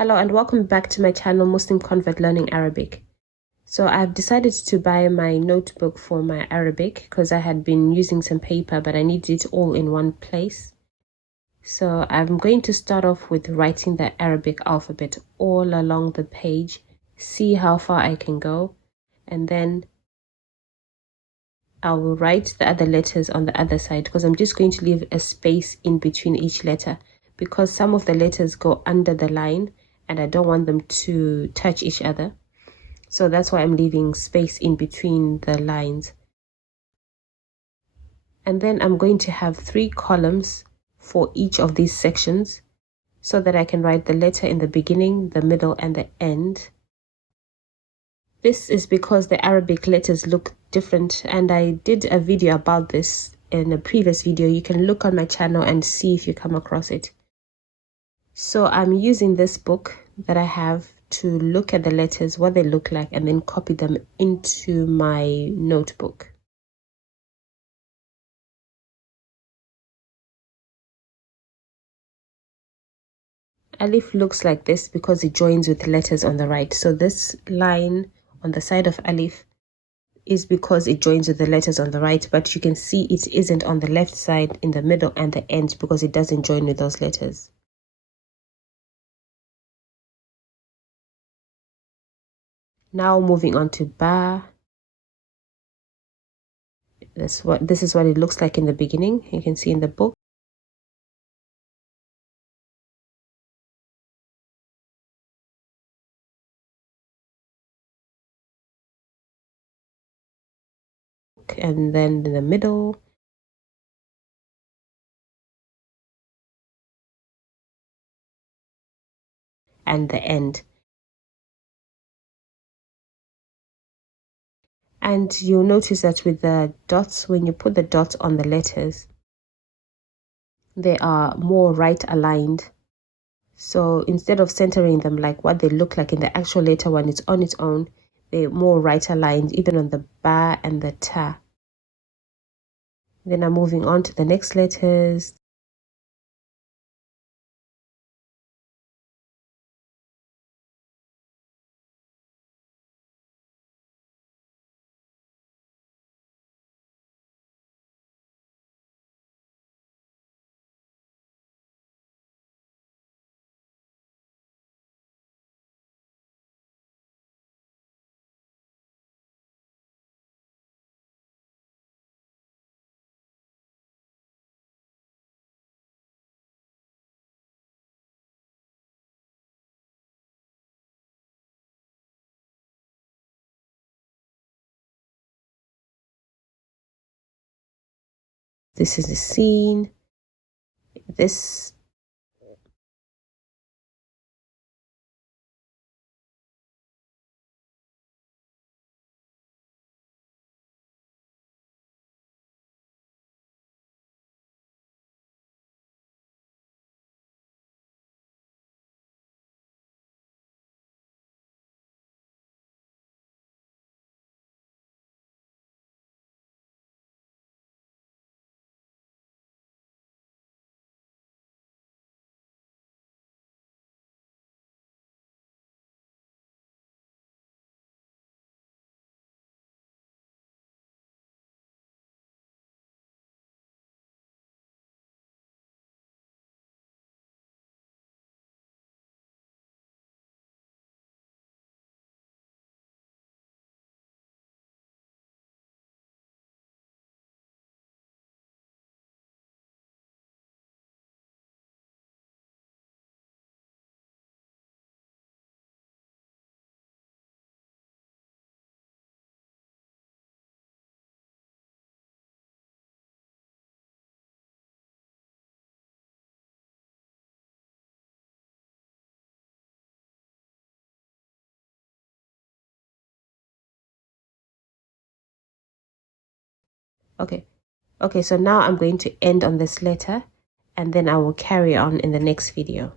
Hello and welcome back to my channel, Muslim Convert Learning Arabic. So I've decided to buy my notebook for my Arabic because I had been using some paper, but I needed it all in one place. So I'm going to start off with writing the Arabic alphabet all along the page, see how far I can go, and then I will write the other letters on the other side because I'm just going to leave a space in between each letter because some of the letters go under the line and I don't want them to touch each other. So that's why I'm leaving space in between the lines. And then I'm going to have 3 columns for each of these sections so that I can write the letter in the beginning, the middle, and the end. This is because the Arabic letters look different, and I did a video about this in a previous video. You can look on my channel and see if you come across it. So I'm using this book that I have to look at the letters, what they look like, and then copy them into my notebook. Alif looks like this because it joins with letters on the right. So this line on the side of Alif is because it joins with the letters on the right, but you can see it isn't on the left side, in the middle, and the end because it doesn't join with those letters. Now moving on to Ba. This is what it looks like in the beginning. You can see in the book. And then in the middle. And the end. And you'll notice that with the dots, when you put the dots on the letters, they are more right aligned. So instead of centering them like what they look like in the actual letter when it's on its own, they're more right aligned, even on the ba and the ta. Then I'm moving on to the next letters. This is the scene. This okay, so now I'm going to end on this letter and then I will carry on in the next video.